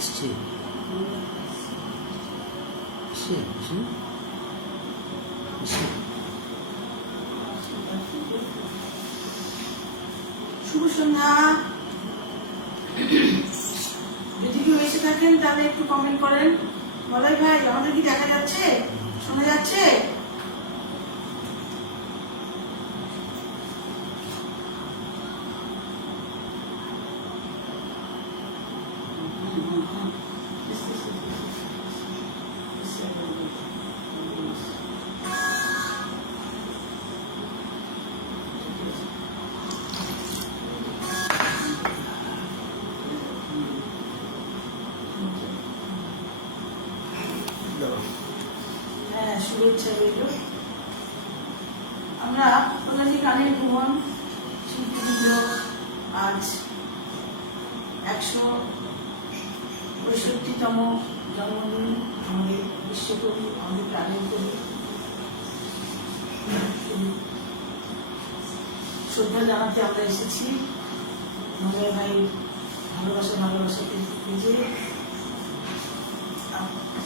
এসছে এসছে এসছে। শুভ সন্ধ্যা। যদি কেউ এসে থাকেন তাহলে একটু কমেন্ট করেন। বলাই ভাই, আমাদের কি দেখা যাচ্ছে, শোনা যাচ্ছে? হ্যাঁ, শুভেচ্ছা রইল। আমরা কল্যাণী গানের ভুবন শিল্পীবৃন্দ আজ 165তম জন্মদিন আমাদের বিশ্বকবি, আমাদের প্রাণের কবি, শ্রদ্ধা জানাতে আমরা এসেছি। মঙ্গল ভাই ভালোবাসাকে পেজে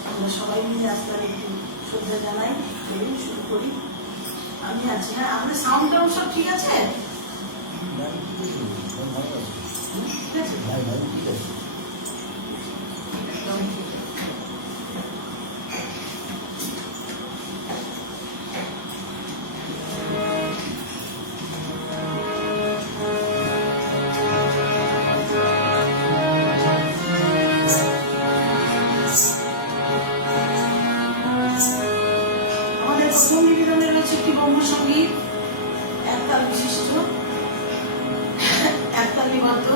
আমরা সবাই মিলে আজকে একটু শ্রদ্ধা জানাই, শুরু করি। আমি আছি। হ্যাঁ, আমাদের সাউন্ড টাউন সব ঠিক আছে? ঠিক আছে। আমাদের প্রথম নিবেদনে রয়েছে একটি ব্রহ্মসঙ্গীত, একতাল বিশিষ্ট, একতালিবদ্ধ।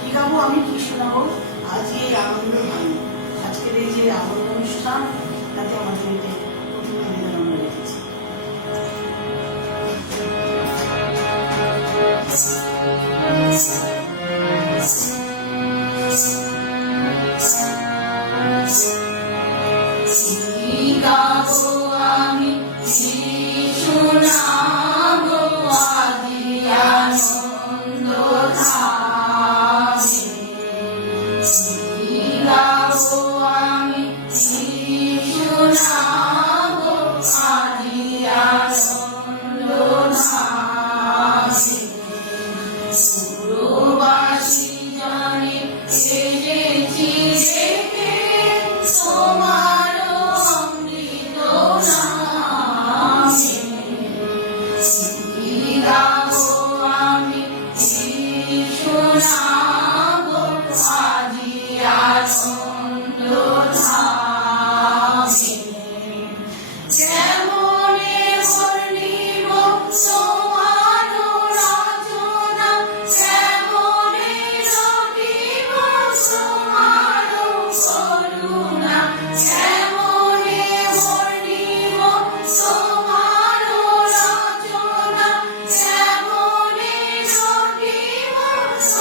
কি গাবো, আমি কি শোনাবো? আজ এই আনন্দ ভালো, আজকের এই যে আনন্দ অনুষ্ঠান, তাতে আমাদের এটা প্রথম নিবেদন আমরা রেখেছি।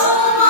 So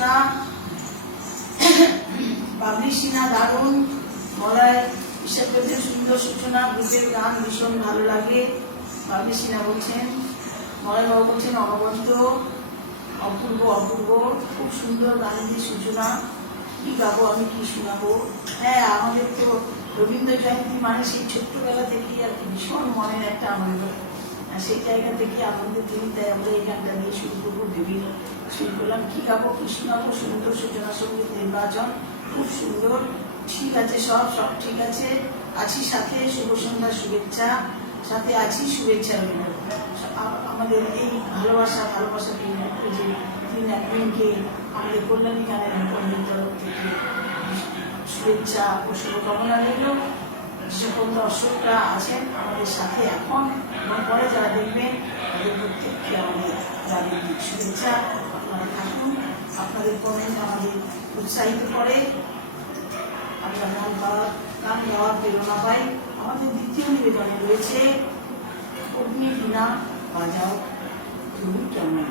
সূচনা, বাবলি সিনহা দারুণ গলায় হিসাব করতে সুন্দর সূচনা, গ্রুপের গান ভীষণ ভালো লাগে। বাবলি সিনহা বলছেন, মলয়বাবু বলছেন অনবদ্য, অপূর্ব অপূর্ব, খুব সুন্দর গানের সূচনা, কি গাবো আমি কি শোনাবো। হ্যাঁ, আমাদের তো রবীন্দ্র জয়ন্তী মানে সেই ছোট্টবেলা থেকেই আর কি ভীষণ মনের একটা আনন্দ, সেই জায়গা থেকে আনন্দের দিন, তাই আমরা এই গানটা দিয়ে শুরু করবো, ভেবে শুরু করলাম কি গাবো কি শোনাবো। সুন্দর সূচনা সঙ্গীত নির্বাচন খুব সুন্দর, ঠিক আছে, সব সব ঠিক আছে, আছি সাথে, শুভ সন্ধ্যার শুভেচ্ছা, সাথে আছি শুভেচ্ছা রইল। আমাদের এই ভালোবাসা ভালোবাসা যে তিন অ্যাডমিনকে আমাদের কল্যাণী গানের কর্মীর তরফ থেকে শুভেচ্ছা ও শুভকামনা রইল। সকল দর্শকরা আছেন আমাদের সাথে এখন এবং পরে যারা দেখবেন তাদের প্রত্যেককে আমাদের রাজনৈতিক শুভেচ্ছা। আপনারা থাকুন, আপনাদের কমেন্ট আমাদের উৎসাহিত করে, আমরা গান গাওয়ার প্রেরণা পাই। আমাদের দ্বিতীয় নিবেদনে রয়েছে অগ্নি বীণা বাজাও তুমি কেমন।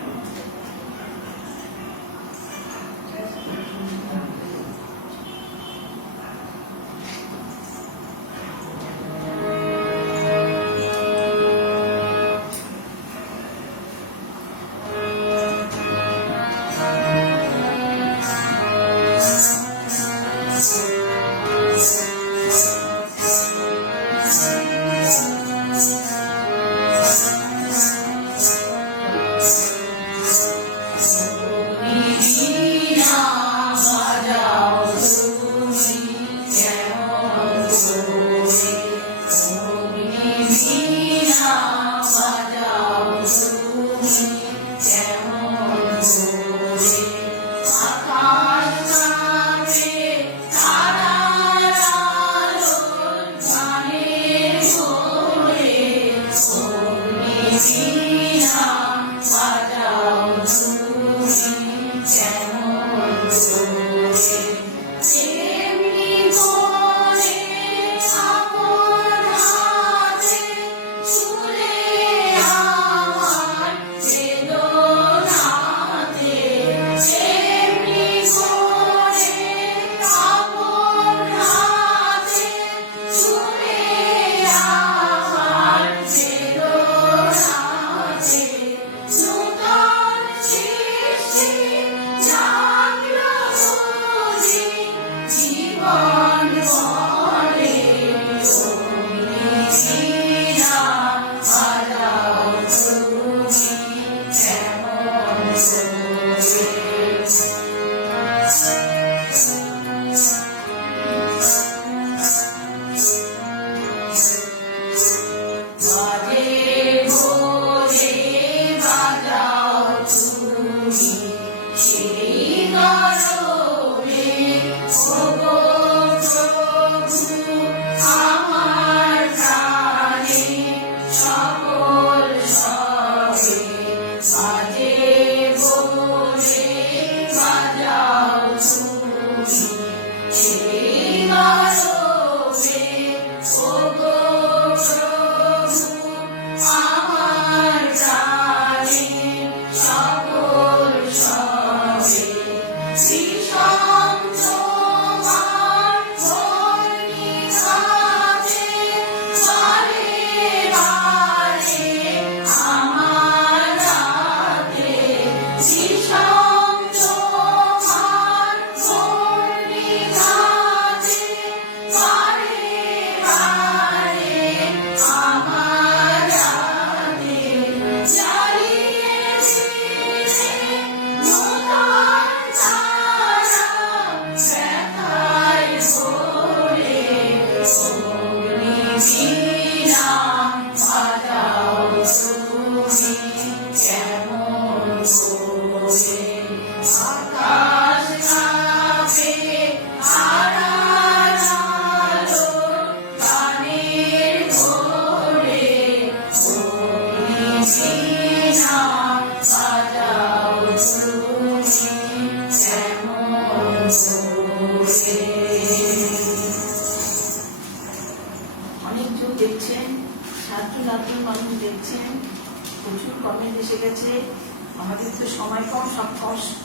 আমাদের তো সময় কম, সব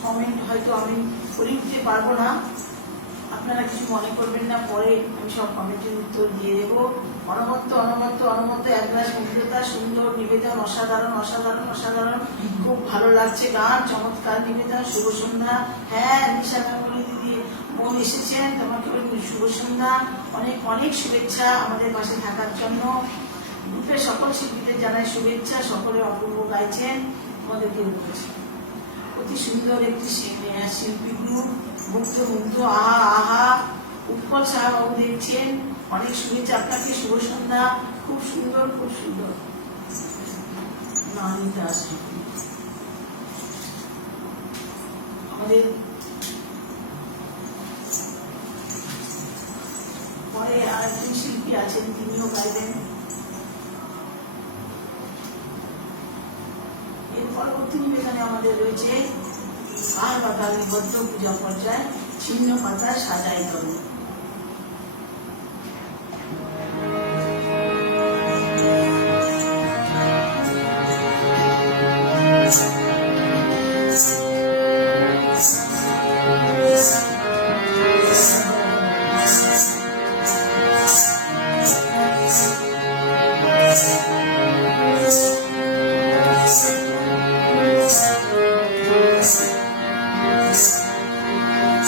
কমেন্ট হয়তো আমি করে উঠতে পারবো না, আপনারা কিছু মনে করবেন না, পরে আমি সব কমেন্টের উত্তর দিয়ে দেবো। অনবদ্য অনবদ্য অনবদ্য এক গ্লাস মুগ্ধতা, সুন্দর নিবেদন, অসাধারণ অসাধারণ অসাধারণ, খুব ভালো লাগছে গান, চমৎকার নিবেদন। শুভ সন্ধ্যা। হ্যাঁ নিশা গাঙ্গুলি দিদি বোন এসেছেন, তোমাকে শুভ সন্ধ্যা, অনেক অনেক শুভেচ্ছা আমাদের পাশে থাকার জন্য। গ্রুপের সকল শিল্পীদের জানাই শুভেচ্ছা, সকলে অপূর্ব গাইছেন, আমাদেরকে উঠেছে। অতি সুন্দর একটি শিল্পী গ্রুপ, মুগ্ধ মুগ্ধ, আহা আহা। উৎপল সাহা বাবু দেখছেন, অনেক শুভেচ্ছা আপনাকে, শুভ সন্ধ্যা, খুব সুন্দর খুব সুন্দর। আমাদের পরে আরেকজন শিল্পী আছেন, তিনিও গাইবেন। এর পরবর্তী নিবেদনে আমাদের রয়েছে আর বাতাল নিবদ্ধ পূজা পর্যায়, ছিন্ন পাতায় সাজাই দলে।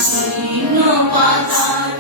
ছিন্ন পাতার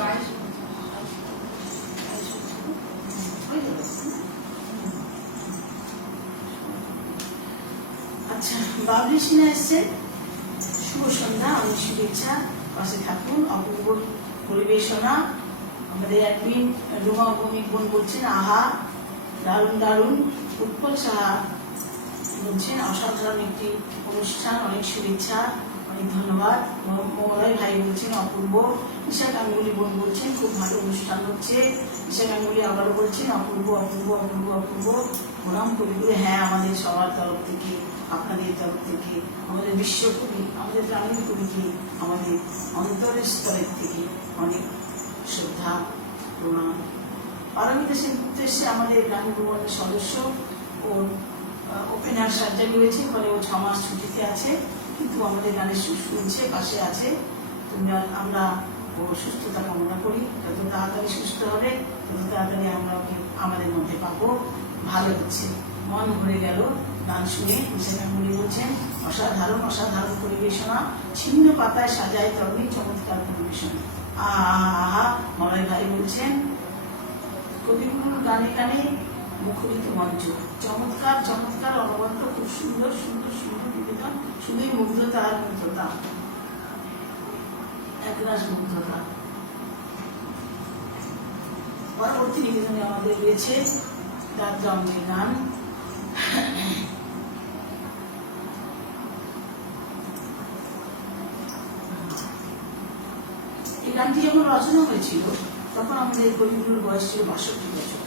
আচ্ছা, বাবলি সিনহা এসছে। শুভ সন্ধ্যা, অনেক শুভেচ্ছা, পাশে থাকুন। অপূর্ব পরিবেশনা। আমাদের অ্যাডমিন রুমা ভৌমিক বোন বলছেন আহা দারুণ দারুণ। উৎপল সাহা বলছেন অসাধারণ একটি অনুষ্ঠান, অনেক শুভেচ্ছা, অনেক ধন্যবাদ। মমলয় ভাই বলছেন অপূর্ব। ঈশা গাঙ্গুলি বোন বলছেন খুব ভালো অনুষ্ঠান হচ্ছে। ঈশা গাঙ্গুলি আবারও বলছেন অপূর্ব অপূর্ব অপূর্ব অপূর্ব। প্রণাম কবিগুলো, হ্যাঁ আমাদের সবার তরফ থেকে, আপনাদের তরফ থেকে, আমাদের বিশ্বকবি, আমাদের প্রাণীর কবিকে আমাদের অন্তরের স্তরের থেকে অনেক শ্রদ্ধা প্রণাম। পারমিতা সেনগুপ্ত এসে আমাদের গ্রামীণ ভবনের সদস্য। ও ওপেনার সার্জারি হয়েছে, ফলে ও 6 মাস ছুটিতে আছে, কিন্তু আমাদের গানের সুর শুনছে, পাশে আছে। আমরা ওর সুস্থতা কামনা করি। যত তাড়াতাড়ি সুস্থ হবে তত তাড়াতাড়ি আমরা ওকে আমাদের মধ্যে পাবো। ভালো হচ্ছে, মন ভরে গেল গান শুনে। ঈশা গাঙ্গুলি বলছেন অসাধারণ অসাধারণ পরিবেশনা, ছিন্ন পাতায় সাজায় তরুণী, চমৎকার পরিবেশনা। আহা, মলয় ভাই বলছেন কবিগুরুর গানে গানে মুখরিত মঞ্চ, চমৎকার চমৎকার, অনবদ্য, খুব সুন্দর সুন্দর সুন্দর নিবেদন, শুধুই মুগ্ধতা আর মুগ্ধতা, একরাশ মুগ্ধতা। পরবর্তী নিবেদনে আমাদের রয়েছে রাজরঙ্গের গান। এই গানটি যখন রচনা হয়েছিল তখন আমাদের কবিগুরুর বয়স ছিল 62 বছর।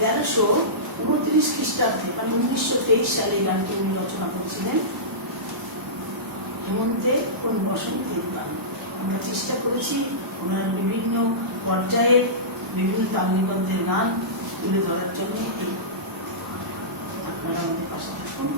1329 খ্রিস্টাব্দে, মানে 1923 সালে এই গানটি উনি রচনা করেছিলেন। হেমন্তে কোন বসন্তের গান। আমরা চেষ্টা করেছি ওনার বিভিন্ন পর্যায়ে বিভিন্ন তালনিবদ্ধের গান তুলে ধরার জন্য। আপনারা আমাদের পাশে থাকুন।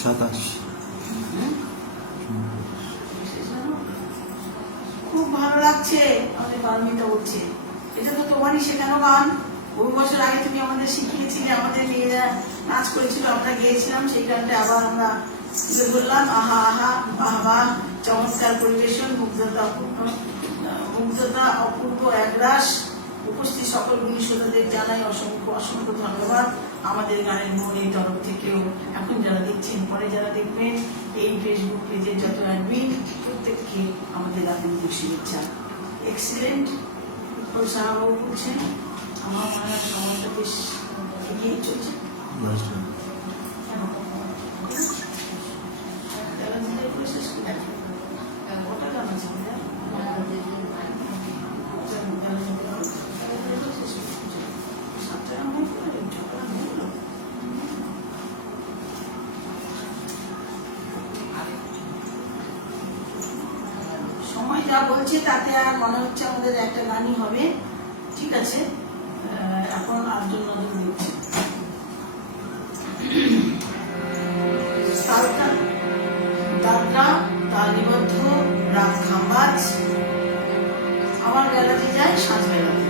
27। খুব ভালো লাগছে। আমাদের পারমিতা বলছে এটা তো তোমারই শেখানো গান, বহু বছর আগে তুমি আমাদের শিখিয়েছিলে, আমাদের মেয়েরা নাচ করেছিল, আমরা গিয়েছিলাম, সেই গানটা আবার আমরা তুলে ধরলাম। আহা আহা বাহ বাহ, চমৎকার পরিবেশন, মুগ্ধতা অপূর্ব একরাশ। উপস্থিত সকল গুণী শ্রোতাদের জানাই অসংখ্য অসংখ্য ধন্যবাদ আমাদের গানের মনের তরফ থেকেও। এখন যারা দেখছেন, পরে যারা দেখবেন, এই ফেসবুক পেজের যত অ্যাডমিন, প্রত্যেককে আমাদের রাজনৈতিক শুভেচ্ছা। এক্সিলেন্ট সাহাবাবু বলছেন, আমার মনে হয় সময়টা বেশ এগিয়ে চলছে। কটা গান আছে? সময় যা বলছে তাতে আর মনে হচ্ছে আমাদের একটা গানই হবে। ঠিক আছে, এখন আটজন নজর দিচ্ছে। দাদরা তালিবদ্ধ রাত খাম্বাজ, আমার বেলাতে যায় সাঁঝ বেলাতে।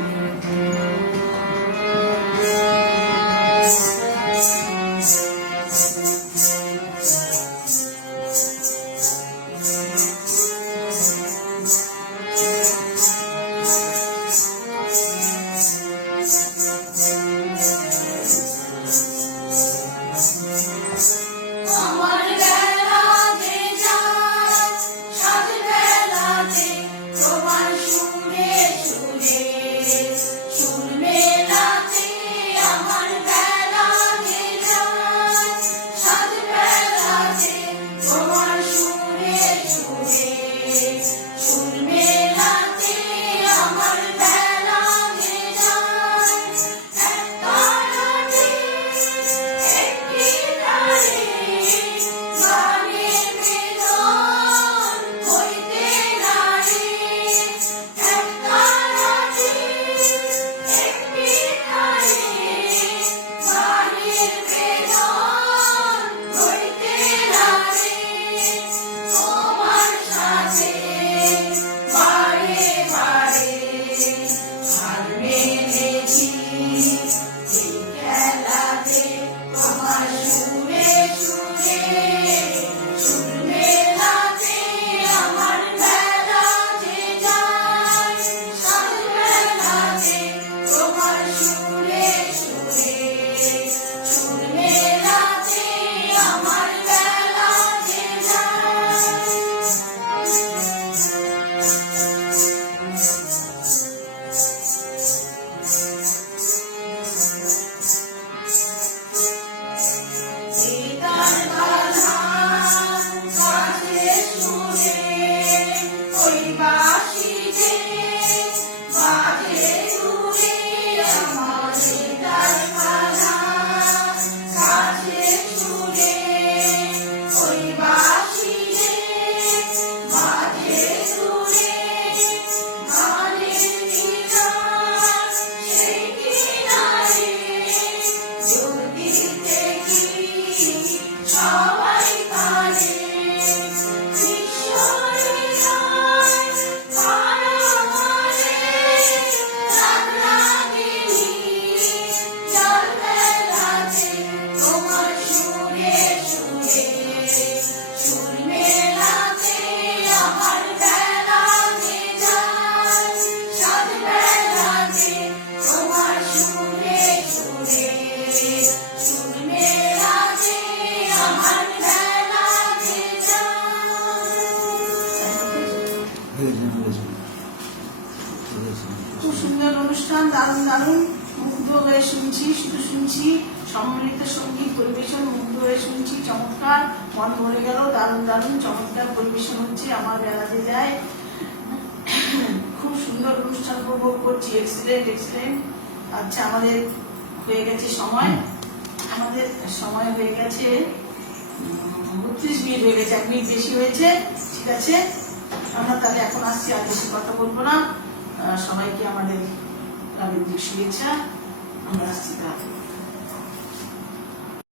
খুব সুন্দর অনুষ্ঠান, দারুণ দারুণ, মুগ্ধ হয়ে শুনছি, শুধু শুনছি, সম্মিলিত সঙ্গীত পরিবেশন, মুগ্ধ হয়ে শুনছি, চমৎকার, মন ভরে গেল, দারুণ দারুণ চমৎকার পরিবেশন হচ্ছে, আমার বেড়াতে যায়। খুব সুন্দর অনুষ্ঠান উপভোগ করছি। Excellent excellent. আচ্ছা, আমাদের হয়ে গেছে সময়, আমাদের সময় হয়ে গেছে 32 মিনিট হয়ে গেছে, 1 মিনিট বেশি হয়েছে। ঠিক আছে, আমরা তাহলে এখন আসছি, আর বেশি কথা বলবো না। সবাইকে আমাদের শুভেচ্ছা, আমরা আসছি তাহলে।